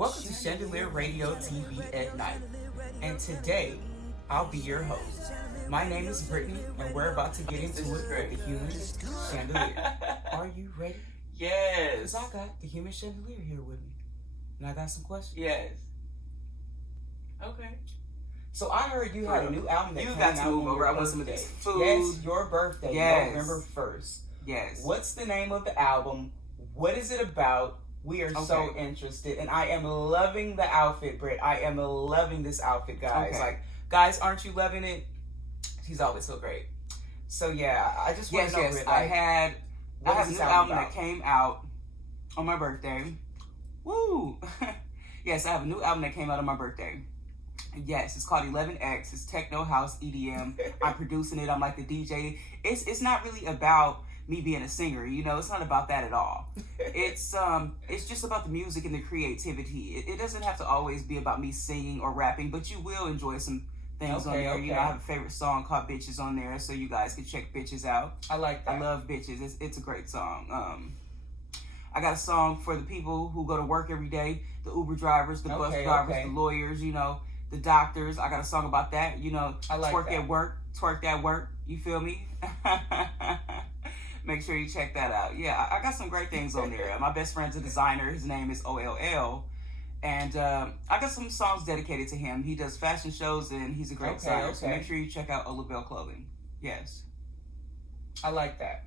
Welcome to Chandelier Radio TV at night, and today I'll be your host. My name is Brittney, and we're about to get into it with the Human Chandelier. Are you ready? Yes. Because I got the Human Chandelier here with me, and I got some questions. Yes. Okay. So I heard you had a new album that you came got to out move on over. your I want some of birthday. this food. Yes, your birthday, Yes. November 1st. Yes. What's the name of the album? What is it about? We are so interested, and I am loving the outfit, Britt. I am loving this outfit, guys. Okay. Like, guys, aren't you loving it? She's always so great. So yeah, I just want to know, Britt, I like, have what a is new this album about? that came out on my birthday. Woo! Yes, I have a new album that came out on my birthday. Yes, it's called 11X. It's techno house EDM. I'm producing it. I'm like the DJ. It's not really about me being a singer, you know. It's not about that at all. It's just about the music and the creativity. It doesn't have to always be about me singing or rapping, but you will enjoy some things on there. You know, I have a favorite song called Bitches on there, so you guys can check Bitches out. I like that. I love Bitches. It's a great song. I got a song for the people who go to work every day, the Uber drivers, the bus drivers, the lawyers, you know, the doctors. I got a song about that, you know. I like twerk that. at work, twerk that work. You feel me? Make sure you check that out. Yeah, I got some great things on there. My best friend's a designer. His name is OLL. And I got some songs dedicated to him. He does fashion shows, and he's a great designer. So make sure you check out Olabelle Clothing. Yes. I like that.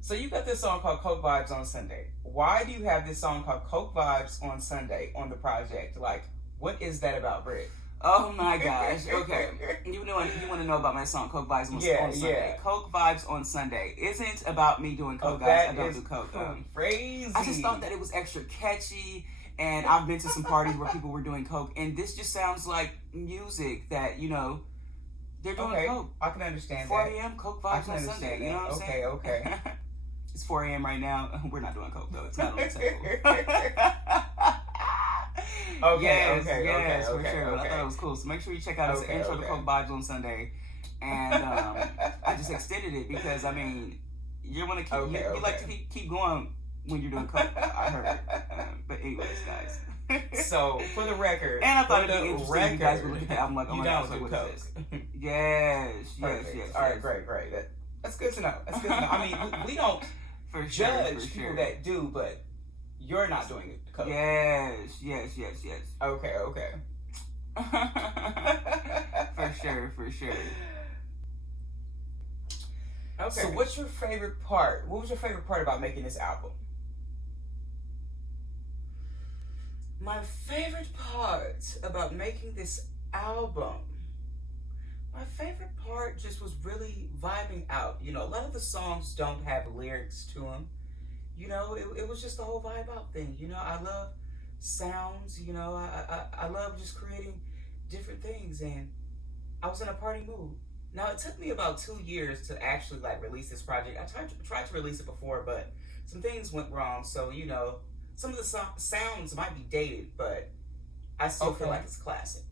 So you got this song called Coke Vibes on Sunday. Why do you have this song called Coke Vibes on Sunday on the project? Like, what is that about, Britt? Oh my gosh. Okay. You want to know about my song Coke Vibes on Sunday. Yeah. Coke Vibes on Sunday isn't about me doing coke, guys. I don't do coke. Crazy. I just thought that it was extra catchy, and I've been to some parties where people were doing coke, and this just sounds like music that, you know, they're doing coke. I can understand 4 that. a.m. Coke Vibes on Sunday. You know what I'm saying? Okay. It's 4 a.m. right now. We're not doing coke though. It's not on the table. Okay, for sure. I thought it was cool. So make sure you check out his intro to Coke Vibes on Sunday. And I just extended it because, I mean, you want to keep, you like to keep going when you're doing coke. I heard. But anyways, guys. So for the record, and I thought it'd be interesting. You guys would look at the album like, oh my gosh, like, what coke. is this? Yes. All right, great. That's good to know. I mean, we don't judge people that do, but you're not doing it. Coke. Yes. Okay. For sure. Okay. So what's your favorite part? What was your favorite part about making this album? My favorite part about making this album, my favorite part just was really vibing out. You know, a lot of the songs don't have lyrics to them. You know, it was just the whole vibe out thing. You know, I love sounds. You know, I love just creating different things, and I was in a party mood. Now, it took me about 2 years to actually like release this project. I tried to release it before, but some things went wrong. So, you know, some of the sounds might be dated, but I still feel like it's classic.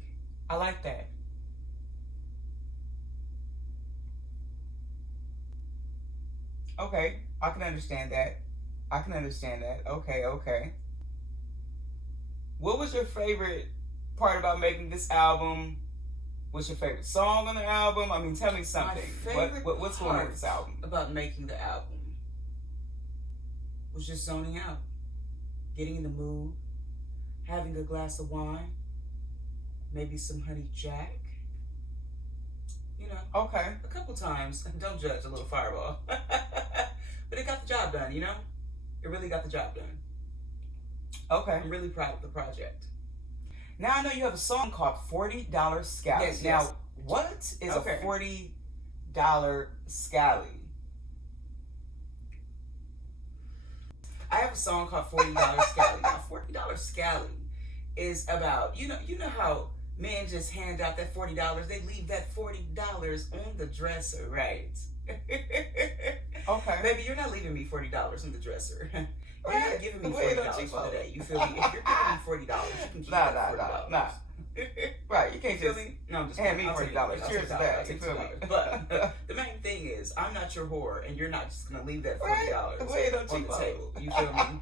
I like that. Okay, I can understand that. Okay. What was your favorite part about making this album? What's your favorite song on the album? I mean, tell me something. What's going on with this album? About making the album was just zoning out, getting in the mood, having a glass of wine, maybe some honey jack. You know, a couple times. Don't judge a little fireball, but it got the job done. You know, it really got the job done. Okay, I'm really proud of the project. Now I know you have a song called $40 Scally. Yes. Now, what is a $40 Scally? I have a song called $40 Scally. Now, $40 Scally is about, you know how men just hand out that $40, they leave that $40 on the dresser, right? Okay. Baby, you're not leaving me $40 on the dresser. You're not giving me $40 for the day. You feel me? If you're giving me $40, you can keep that $40. Nah. Right, you can't just no, I'm just hand me $40. Cheers to that. You feel me? But the main thing is, I'm not your whore, and you're not just gonna leave that $40 on the table. You feel me?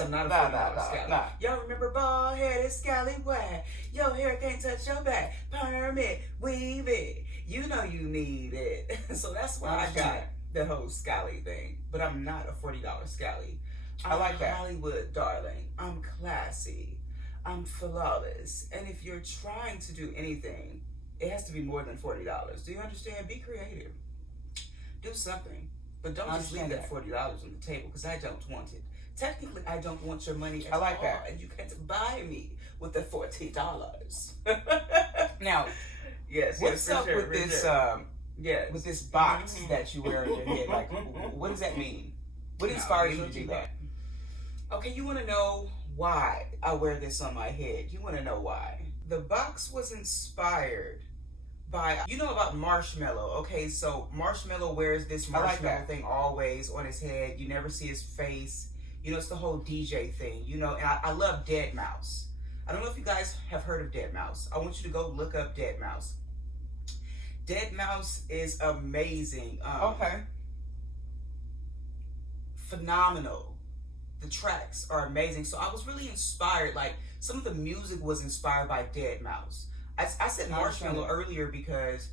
because I'm not a Nah, $40 nah, scally. nah. Y'all remember bald-headed scallywag? Your hair can't touch your back. Perm it, weave it. You know you need it. So that's why I got the whole scally thing. But I'm not a $40 scally. I like that. Hollywood, darling. I'm classy. I'm flawless. And if you're trying to do anything, it has to be more than $40. Do you understand? Be creative. Do something. But don't just leave that $40 on the table, because I don't want it. Technically, I don't want your money at all. I like that. And you can't buy me with the $40. Now, yes. What's up with this? Yes. With this box that you wear on your head, like, what does that mean? What inspires you to do that? Okay, you want to know why I wear this on my head? You want to know why? The box was inspired by, you know about Marshmello. Okay, so Marshmello wears this marshmallow thing always on his head. You never see his face. You know, it's the whole DJ thing, you know, and I love Deadmau5. I don't know if you guys have heard of Deadmau5. I want you to go look up Deadmau5. Deadmau5 is amazing. Phenomenal. The tracks are amazing. So I was really inspired. Like, some of the music was inspired by Deadmau5. I said Marshmello earlier because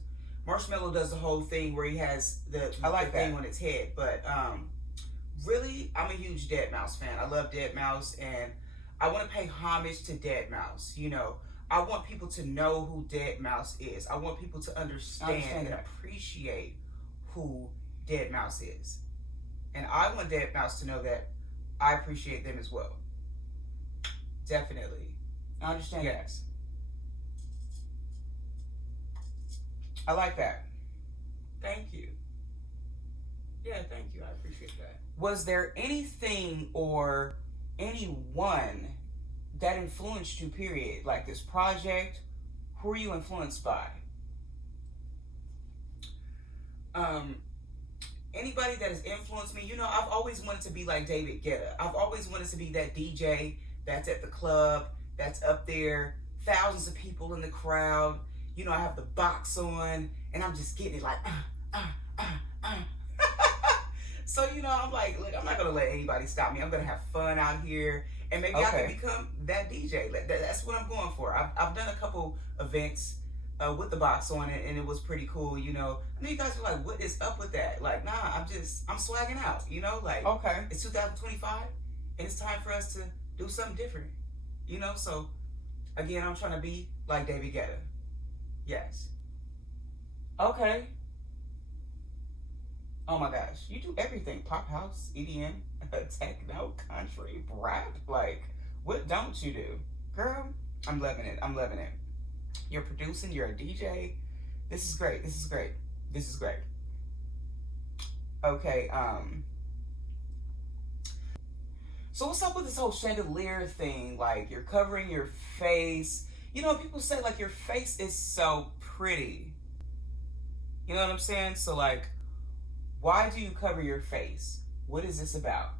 Marshmello does the whole thing where he has the thing on his head. But really, I'm a huge Deadmau5 fan. I love Deadmau5, and I want to pay homage to Deadmau5. You know, I want people to know who Deadmau5 is. I want people to understand and appreciate who Deadmau5 is. And I want Deadmau5 to know that I appreciate them as well. Definitely. I understand. Yes. I like that. Thank you. Yeah, thank you. I appreciate that. Was there anything or anyone that influenced you, period? Like this project, who are you influenced by? Anybody that has influenced me, you know, I've always wanted to be like David Guetta. I've always wanted to be that DJ that's at the club, that's up there, thousands of people in the crowd. You know, I have the box on, and I'm just getting it like, So, you know, I'm like, look, I'm not going to let anybody stop me. I'm going to have fun out here, and maybe I can become that DJ. That's what I'm going for. I've done a couple events with the box on it, and it was pretty cool, you know. I know you guys were like, what is up with that? Like, nah, I'm swagging out, you know? Like, it's 2025, and it's time for us to do something different, you know? So, again, I'm trying to be like David Guetta. Yes. Okay. Oh my gosh. You do everything. Pop house, EDM, techno, country, rap. Like, what don't you do? Girl, I'm loving it. I'm loving it. You're producing, you're a DJ. This is great. This is great. This is great. Okay, so what's up with this whole chandelier thing? Like, you're covering your face. You know, people say, like, your face is so pretty. You know what I'm saying? So, like, why do you cover your face? What is this about?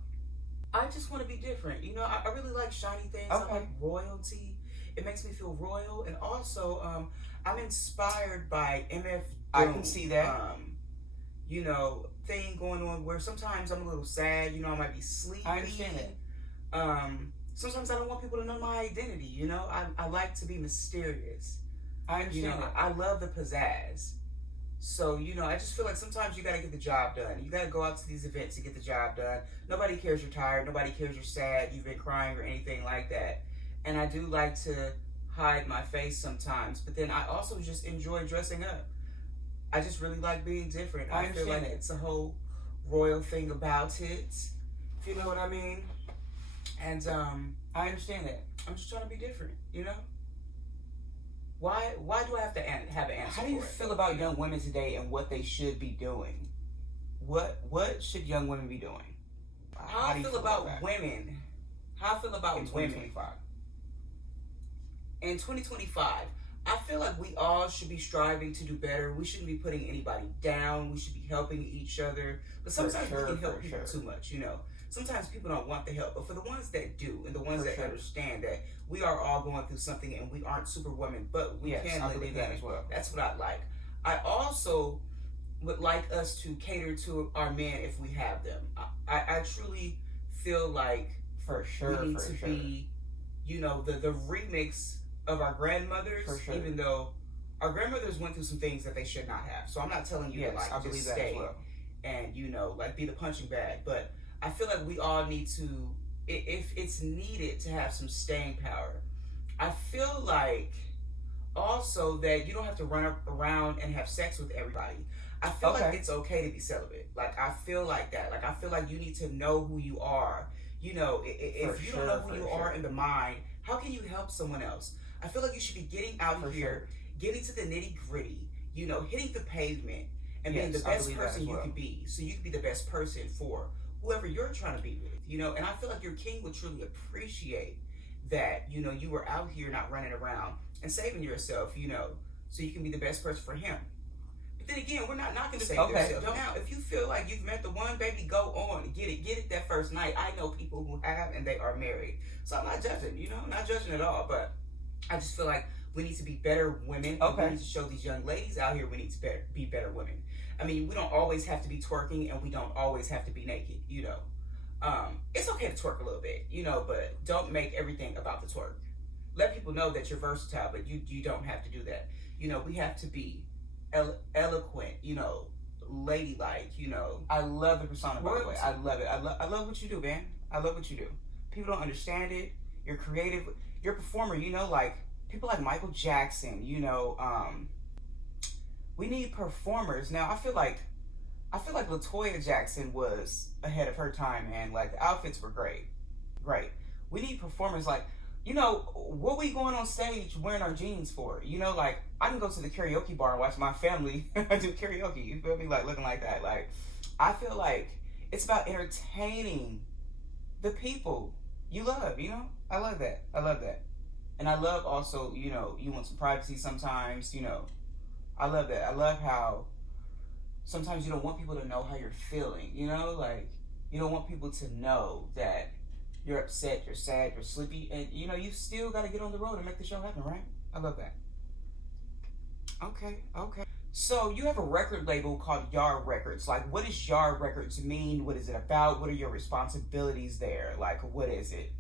I just want to be different. You know, I really like shiny things. I like royalty. It makes me feel royal. And also, I'm inspired by MF Doom. I can see that. You know, thing going on where sometimes I'm a little sad. You know, I might be sleepy. I understand that. Sometimes I don't want people to know my identity, you know? I like to be mysterious. I understand. You know, I love the pizzazz. So, you know, I just feel like sometimes you got to get the job done. You got to go out to these events to get the job done. Nobody cares you're tired. Nobody cares you're sad. You've been crying or anything like that. And I do like to hide my face sometimes. But then I also just enjoy dressing up. I just really like being different. I feel like it's a whole royal thing about it. If you know what I mean. And I understand that. I'm just trying to be different, you know? Why do I have to have an answer? How do you feel about young women today and what they should be doing? What should young women be doing? How I feel about women. How I feel about women. In 2025, I feel like we all should be striving to do better. We shouldn't be putting anybody down. We should be helping each other. But sometimes we can help people too much, you know? Sometimes people don't want the help, but for the ones that do and the ones that understand that we are all going through something and we aren't superwomen, but we can live in that as well. That's what I like. I also would like us to cater to our men if we have them. I truly feel like For sure. We need to be, you know, the remix of our grandmothers. For sure. Even though our grandmothers went through some things that they should not have. So I'm not telling you to like I believe just that stay as well. and, you know, like be the punching bag. But I feel like we all need to, if it's needed to have some staying power. I feel like also that you don't have to run around and have sex with everybody. I feel like it's okay to be celibate. Like, I feel like that. Like, I feel like you need to know who you are. You know, if you don't know who you are in the mind, how can you help someone else? I feel like you should be getting out here, getting to the nitty gritty, you know, hitting the pavement, and being the best person you can be. So you can be the best person for whoever you're trying to be with, you know. And I feel like your king would truly appreciate that, you know, you were out here not running around and saving yourself, you know, so you can be the best person for him. But then again, we're not knocking to save yourself. Now, if you feel like you've met the one, baby, go on, get it that first night. I know people who have, and they are married. So I'm not judging, you know, not judging at all, but I just feel like we need to be better women. We need to show these young ladies out here we need to be better women. I mean, we don't always have to be twerking, and we don't always have to be naked, you know. It's okay to twerk a little bit, you know, but don't make everything about the twerk. Let people know that you're versatile, but you don't have to do that. You know, we have to be eloquent, you know, ladylike, you know. I love the persona, by the way. I love it. I love what you do, man. I love what you do. People don't understand it. You're creative. You're a performer, you know, like people like Michael Jackson, you know. We need performers. Now, I feel like LaToya Jackson was ahead of her time, man. Like, the outfits were great. We need performers like, you know, what we going on stage wearing our jeans for? You know, like, I can go to the karaoke bar and watch my family do karaoke. You feel me? Like, looking like that. Like, I feel like it's about entertaining the people you love, you know? I love that. And I love also, you know, you want some privacy sometimes, you know. I love that. I love how sometimes you don't want people to know how you're feeling, you know? Like, you don't want people to know that you're upset, you're sad, you're sleepy, and, you know, you still got to get on the road and make the show happen, right? I love that. Okay. So, you have a record label called Yard Records. Like, what does Yard Records mean? What is it about? What are your responsibilities there? Like, what is it?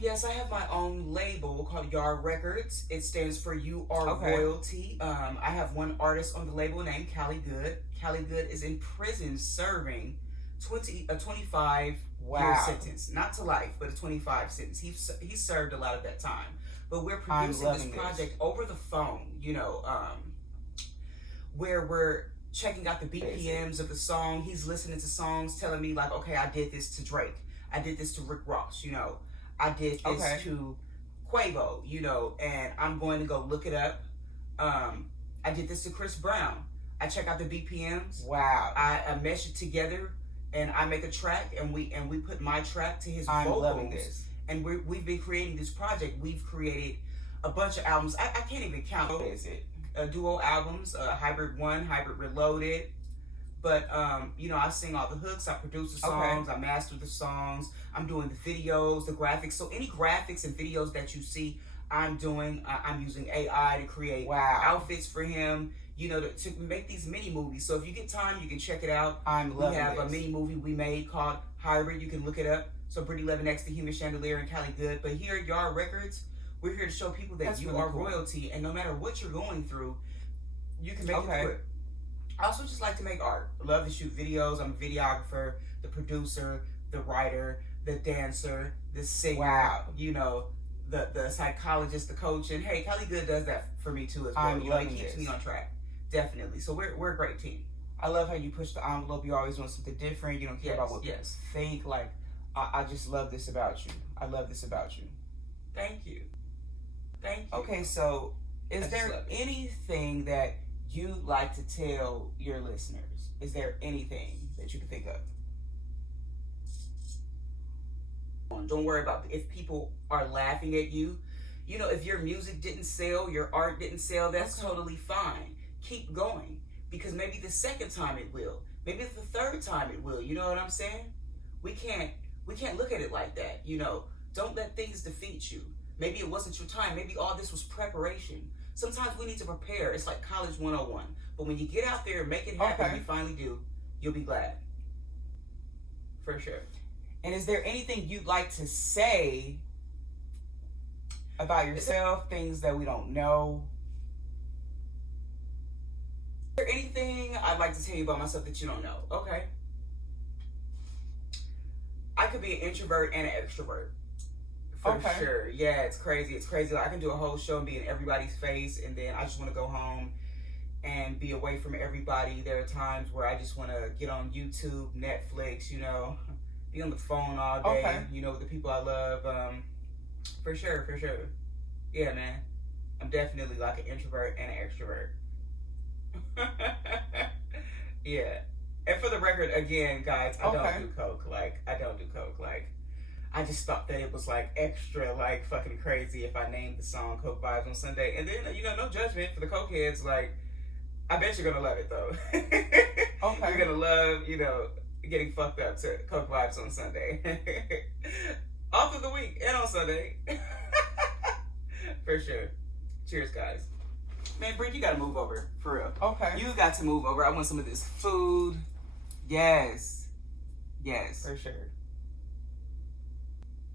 Yes, I have my own label called Yard Records. It stands for You Are Royalty. I have one artist on the label named Callie Good. Callie Good is in prison serving a 25-year sentence. Not to life, but a 25 sentence. He served a lot of that time. But we're producing this project over the phone, you know, where we're checking out the BPMs of the song. He's listening to songs, telling me, like, okay, I did this to Drake. I did this to Rick Ross, you know. I did this to Quavo, you know, and I'm going to go look it up. I did this to Chris Brown. I check out the BPMs. I mesh it together, and I make a track, and we put my track to his vocals. I'm loving this. And we've been creating this project. We've created a bunch of albums. I can't even count. What is it? Duo albums, Hybrid 1, Hybrid Reloaded. But, you know, I sing all the hooks, I produce the songs, I master the songs, I'm doing the videos, the graphics. So any graphics and videos that you see, I'm doing. I'm using AI to create outfits for him, you know, to make these mini movies. So if you get time, you can check it out. We have a mini movie we made called Hybrid. You can look it up. So Brittney 11X, the Human Chandelier, and Callie Good. But here at Yard Records, we're here to show people that you are royalty, and no matter what you're going through, you can make it through it. I also just like to make art. I love to shoot videos. I'm a videographer, the producer, the writer, the dancer, the singer, you know, the psychologist, the coach. And hey, Callie Good does that for me too as well. It keeps me on track. Definitely. So we're a great team. I love how you push the envelope. You're always doing something different. You don't care about what people think. Like, I just love this about you. I love this about you. Thank you. Okay, so is there anything that you like to tell your listeners? Is there anything that you can think of? Don't worry about if people are laughing at you. You know, if your music didn't sell, your art didn't sell, that's totally fine. Keep going, because maybe the second time it will. Maybe the third time it will. You know what I'm saying? We can't look at it like that. You know, don't let things defeat you. Maybe it wasn't your time. Maybe all this was preparation. Sometimes we need to prepare. It's like college 101. But when you get out there and make it happen, you finally do, you'll be glad. For sure. And is there anything you'd like to say about yourself, things that we don't know? Is there anything I'd like to tell you about myself that you don't know? Okay. I could be an introvert and an extrovert. For sure. Yeah, it's crazy. It's crazy. Like, I can do a whole show and be in everybody's face, and then I just want to go home and be away from everybody. There are times where I just want to get on YouTube, Netflix, you know, be on the phone all day, you know, with the people I love. For sure, for sure. Yeah, man. I'm definitely like an introvert and an extrovert. Yeah. And for the record, again, guys, I don't do coke. Like, I don't do coke. Like, I just thought that it was like extra, like fucking crazy if I named the song Coke Vibes on Sunday. And then, you know, no judgment for the coke heads. Like, I bet you're gonna love it though. You're gonna love, you know, getting fucked up to Coke Vibes on Sunday. All through the week and on Sunday. For sure. Cheers, guys. Man, Britt, you gotta move over. For real. Okay. You got to move over. I want some of this food. Yes. Yes. For sure.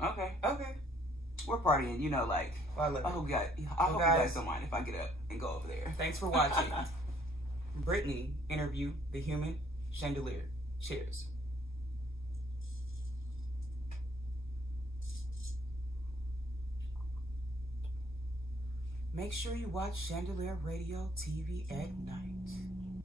Okay. Okay. We're partying, you know, like. Well, I hope you guys don't mind if I get up and go over there. Thanks for watching. Brittney interview the Human Chandelier. Cheers. Make sure you watch Chandelier Radio TV at night.